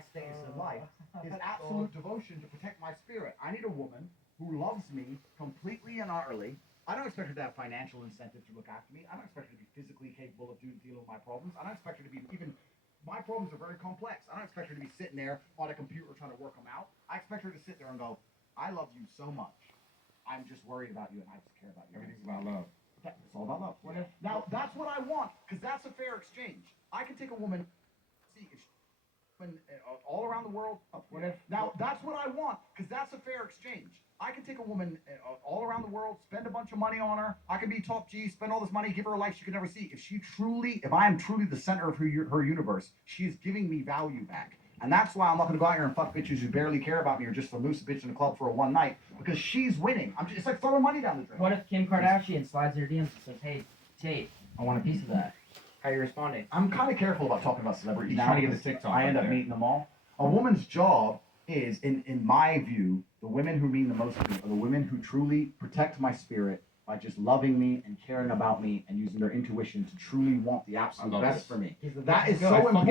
my status in life is absolute devotion to protect my spirit. I need a woman who loves me completely and utterly. I don't expect her to have financial incentive to look after me. I don't expect her to be physically capable of dealing with my problems. I don't expect her to be even. My problems are very complex. I don't expect her to be sitting there on a computer trying to work them out. I expect her to sit there and go, I love you so much. I'm just worried about you and I just care about you. Everything's about love. It's all about love. Now, that's what I want because that's a fair exchange. I can take a woman, all around the world. Now, that's what I want because that's a fair exchange. I can take a woman all around the world, spend a bunch of money on her. I can be top G, spend all this money, give her a life she could never see. If I am truly the center of her universe, she is giving me value back. And that's why I'm not going to go out here and fuck bitches who barely care about me or just loose a bitch in the club for a one night because she's winning. It's like throwing money down the drain. What if Kim Kardashian slides in your DMs and says, hey, Tate, I want a piece of that? How are you responding? I'm kind of careful about talking about celebrities now trying to get because the TikTok I end up there. meeting them all. A woman's job is, in my view, the women who mean the most to me are the women who truly protect my spirit by just loving me and caring about me and using their intuition to truly want the absolute best for me. That is so important.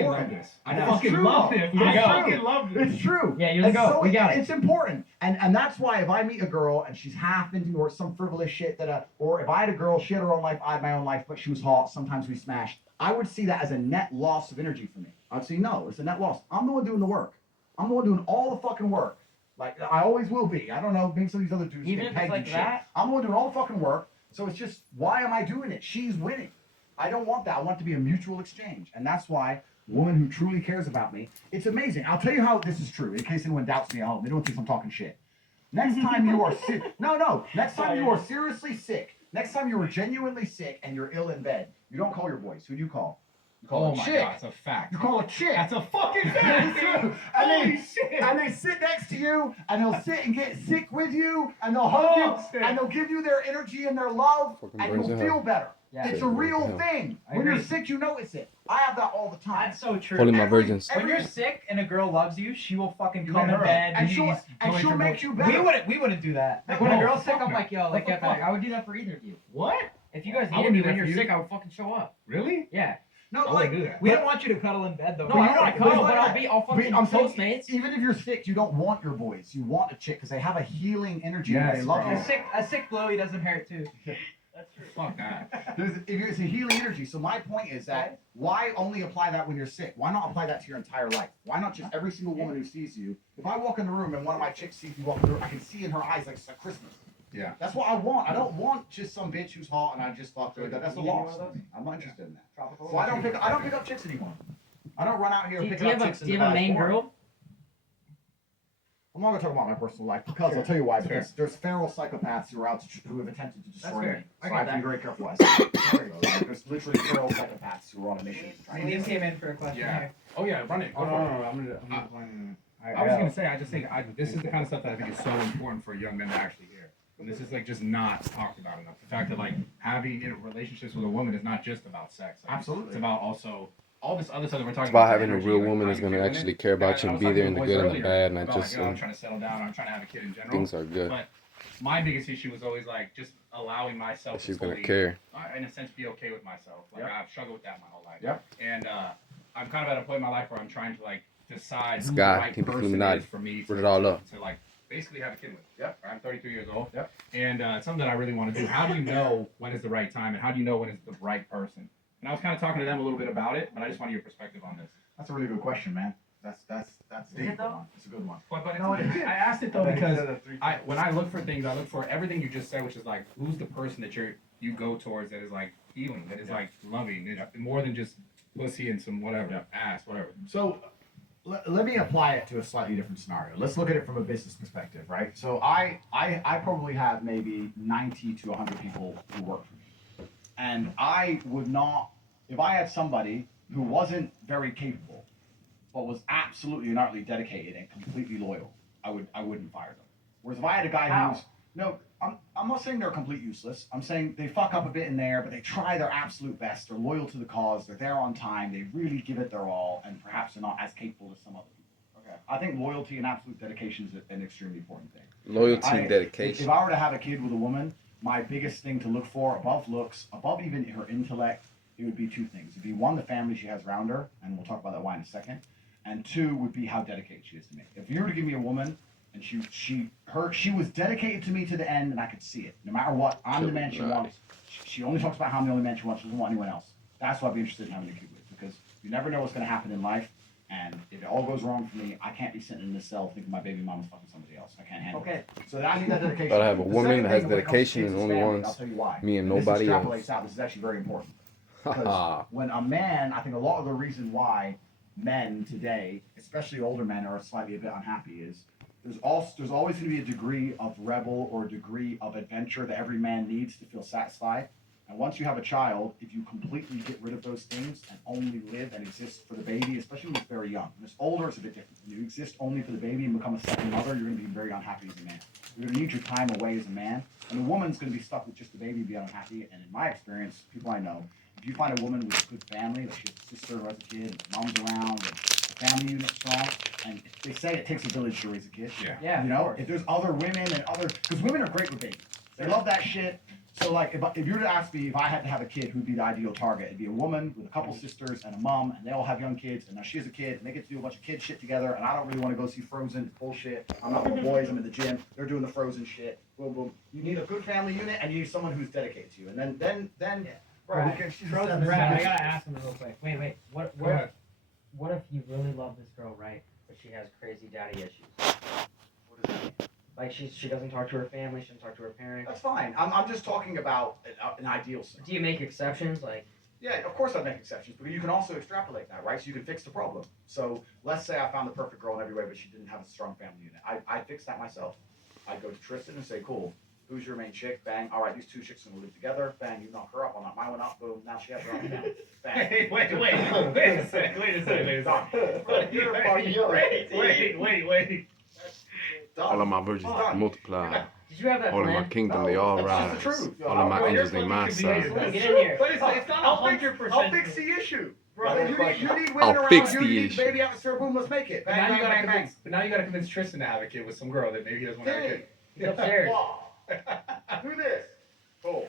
I fucking love this. I fucking love this. It's true. Yeah, you're the goat. We got it. It's important. And that's why if I meet a girl and she's half into or some frivolous shit or if I had a girl, she had her own life, I had my own life, but she was hot, sometimes we smashed, I would see that as a net loss of energy for me. I'd say, no, it's a net loss. I'm the one doing the work. I'm the one doing all the fucking work. Like, I always will be. I don't know, maybe some of these other dudes Even get if pegged it's like and shit. that? I'm the one doing all the fucking work. So it's just, why am I doing it? She's winning. I don't want that. I want it to be a mutual exchange. And that's why a woman who truly cares about me, it's amazing. I'll tell you how this is true, in case anyone doubts me at home. They don't think I'm talking shit. Next time you are sick, next time you are seriously sick, next time you are genuinely sick and you're ill in bed, you don't call your boys. Who do you call? You call a chick. God, it's a fact. You call a chick. That's a fucking fact, dude. And they sit next to you, and they'll sit and get sick with you, and they'll hug you, and they'll give you their energy and their love, and you'll feel better. Yeah. It's a real thing. When you're sick, you notice it. I have that all the time. That's so true. Holding my virgins. When you're sick and a girl loves you, she will fucking come in bed. And she'll make you better. We wouldn't do that. Like when a girl's sick, I'm like, yo, like get back. I would do that for either of you. What? If you guys I needed wouldn't me do when that you're for you. sick, I would fucking show up. Really? Yeah. No, I wouldn't do that. We don't want you to cuddle in bed though. No, you want to cuddle, but I'll fucking I'm saying, Postmates. even if you're sick, you don't want your boys. You want a chick because they have a healing energy and they love bro. you. A sick blowy doesn't hurt too. That's true. Fuck that. It's a healing energy. So my point is that why only apply that when you're sick? Why not apply that to your entire life? Why not just every single woman who sees you? If I walk in the room and one of my chicks sees me walk in the room, I can see in her eyes like it's like Christmas. Yeah. That's what I want. I don't want just some bitch who's hot and I just fucked her. That's a loss. I'm not interested in that. So I don't pick up chicks anymore. I don't run out here picking up chicks. Do you have a main girl? I'm not gonna talk about my personal life because I'll tell you why. Because there's feral psychopaths who are out who have attempted to destroy me. So I have to be very careful what I say. There's literally feral psychopaths who are on a mission. Liam came in for a question Yeah. here. Oh yeah, run it. Go for it. I was gonna say, I just think this is the kind of stuff that I think is so important for young men to actually hear. And this is like just not talked about enough. The fact that like having relationships with a woman is not just about sex. Like, Absolutely. It's about also all this other stuff that we're talking It's about about. having a real woman that's going to actually care about you and be there in the good and the bad, not just I'm trying to settle down. I'm trying to have a kid in general. things are good. But my biggest issue was always like just allowing myself She's to going to fully, care. in a sense, be okay with myself. Like I've struggled with that my whole life. Yep. And I'm kind of at a point in my life where I'm trying to like decide who the guy, right Kingpin person Killuminati, is for me put it all up. to like basically have a kid with. Yep. I'm 32 years old. Yep. And it's something that I really want to do. How do you know when is the right time, and how do you know when is the right person? And I was kind of talking to them a little bit about it, but I just want your perspective on this. That's a really good question, man. That's deep. though? It's a good one. But I asked it though because when I look for things, I look for everything you just said, which is like who's the person that you go towards that is like healing, that is like loving, more than just pussy and some whatever ass, whatever. So let me apply it to a slightly different scenario. Let's look at it from a business perspective, right? So I probably have maybe 90 to 100 people who work for me. And I would not, if I had somebody who wasn't very capable, but was absolutely and utterly dedicated and completely loyal, I wouldn't fire them. Whereas if I had a guy who's, no, I'm not saying they're complete useless. I'm saying they fuck up a bit in there, but they try their absolute best. They're loyal to the cause. They're there on time. They really give it their all, and perhaps they're not as capable as some other people. Okay. I think loyalty and absolute dedication is an extremely important thing. Loyalty and dedication. If I were to have a kid with a woman, my biggest thing to look for, above looks, above even her intellect, it would be two things. It'd be one, the family she has around her, and we'll talk about that why in a second. and 2 would be how dedicated she is to me. If you were to give me a woman and she was dedicated to me to the end, and I could see it. No matter what, I'm the man she wants. She only talks about how I'm the only man she wants. She doesn't want anyone else. That's what I'd be interested in having a kid with, because you never know what's going to happen in life. And if it all goes wrong for me, I can't be sitting in this cell thinking my baby mama's fucking somebody else. I can't handle it. So I need that dedication. Gotta have a The woman second that has thing when it comes to dedication kids and is only family, wants I'll tell you why. me and This nobody extrapolates else. out. This is actually very important. Because when a man, I think a lot of the reason why men today, especially older men, are slightly a bit unhappy is there's always going to be a degree of rebel or a degree of adventure that every man needs to feel satisfied. And once you have a child, if you completely get rid of those things and only live and exist for the baby, especially when it's very young. When it's older, it's a bit different. When you exist only for the baby and become a second mother, you're going to be very unhappy as a man. You're going to need your time away as a man. And the woman's going to be stuck with just the baby and be unhappy. And in my experience, people I know, if you find a woman with a good family, like she has a sister who has a kid, and mom's around, and the family unit's strong, and they say it takes a village to raise a kid. Yeah. You know, if there's other women and because women are great with babies. They love that shit. So, like, if you were to ask me if I had to have a kid, who'd be the ideal target? It'd be a woman with a couple sisters and a mom, and they all have young kids, and now she has a kid, and they get to do a bunch of kid shit together, and I don't really want to go see Frozen. It's bullshit. I'm not with the boys. I'm in the gym. They're doing the Frozen shit. Boom, boom. You need a good family unit, and you need someone who's dedicated to you. And then Brad, she's a Brad, 7. I gotta ask him real quick. Wait. Go ahead. What if you really love this girl, right? But she has crazy daddy issues. What does that mean? Like she doesn't talk to her family, she doesn't talk to her parents. That's fine. I'm just talking about an ideal scenario. Do you make exceptions? Like, Yeah, of course I'd make exceptions, but you can also extrapolate that, right? So you can fix the problem. So let's say I found the perfect girl in every way, but she didn't have a strong family unit. I'd fix that myself. I'd go to Tristan and say, cool, who's your main chick? Bang. All right, these 2 chicks are going to live together. Bang, you knock her up, I'll knock my one up. Boom, now she has her own family. Bang. Wait a second. Wait. Done. All of my virgins multiply. did you have that All of my plan? kingdom, No, they all that's rise. just the truth. All of my Well, angels, they you're my supposed to be side. Get in here. But it's not 100%. I'll fix the issue. Bro, Yeah, you need women I'll around fix you. the You need issue. baby atmosphere. Boom, let's make it. But Bang, now you bang, gotta bang, convince. But now you gotta convince Tristan to have a kid with some girl that maybe he doesn't want to have a kid. He's upstairs. Wow. Do this. Cool.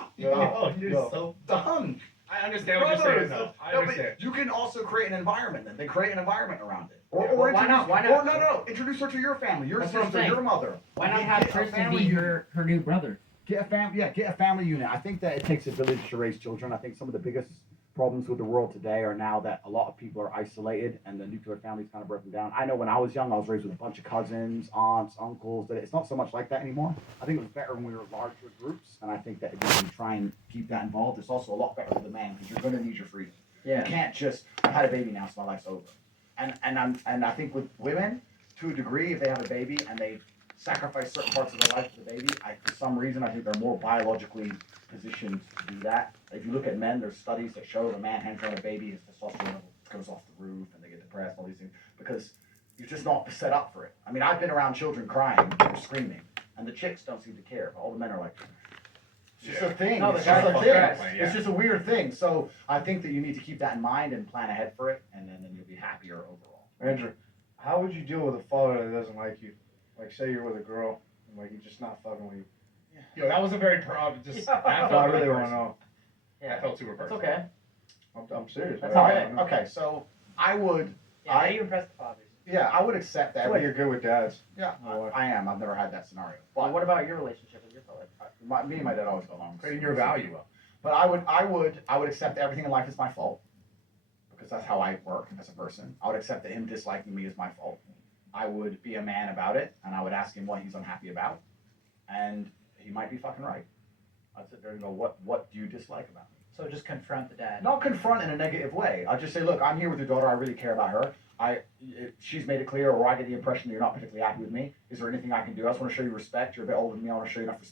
Oh, you're so. Done. I understand what you're saying, though. I No, understand. but you can also create an environment then. They create an environment around it. Yeah, well, why not? Why not? Or no. Introduce her to your family, your That's what I'm sister, saying. your mother. Why not Get have a Tristan family be unit. her new brother? Get a family unit. I think that it takes a village to raise children. I think some of the biggest problems with the world today are now that a lot of people are isolated and the nuclear family's kind of broken down. I know when I was young, I was raised with a bunch of cousins, aunts, uncles. That it's not so much like that anymore. I think it was better when we were larger groups, and I think that if you can try and keep that involved, it's also a lot better for the man because you're going to need your freedom. You can't just I had a baby now, so my life's over. And I think with women, to a degree, if they have a baby and they sacrifice certain parts of their life for the baby, for some reason I think they're more biologically positioned to do that. If you look at men, there's studies that show if a man hangs around a baby, his testosterone level goes off the roof and they get depressed and all these things because you're just not set up for it. I mean, I've been around children crying or screaming, and the chicks don't seem to care, but all the men are like, it's just a thing. No, it's the just guys a are thing. stressed. It's just a weird thing. So I think that you need to keep that in mind and plan ahead for it, and then you'll be happier overall. Andrew, how would you deal with a father that doesn't like you? Like, say you're with a girl, and like he's just not fucking with you. Yo, that was a very just. That I felt really really want to personal. know. That felt super That's personal. okay. I'm serious. That's I all wanna right. know. Okay, so I would, Yeah, how do you impress the fathers? I would accept I that. feel like you're good with dads. Yeah, I am. I've never had that scenario. Well, But what about your relationship with your father? me and my dad always got along. Creating your value up. But I would accept that everything in life is my fault because that's how I work as a person. I would accept that him disliking me is my fault. I would be a man about it, and I would ask him what he's unhappy about, and he might be fucking right. I'd sit there and go, what do you dislike about me? So just confront the dad. Not confront in a negative way. I'll just say, look, I'm here with your daughter. I really care about her. She's made it clear, or I get the impression that you're not particularly happy with me. Is there anything I can do? I just want to show you respect. You're a bit older than me. I want to show you enough respect